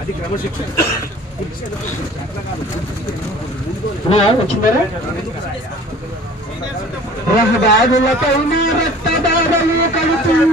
అది క్రమశిక్షణ వచ్చిందా రహదారులపైన రక్తదారులు కడుతున్నాయి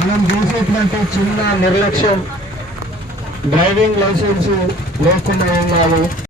మనం చేసేటువంటి చిన్న నిర్లక్ష్యం డ్రైవింగ్ లైసెన్స్ లేకుండా ఉన్నారు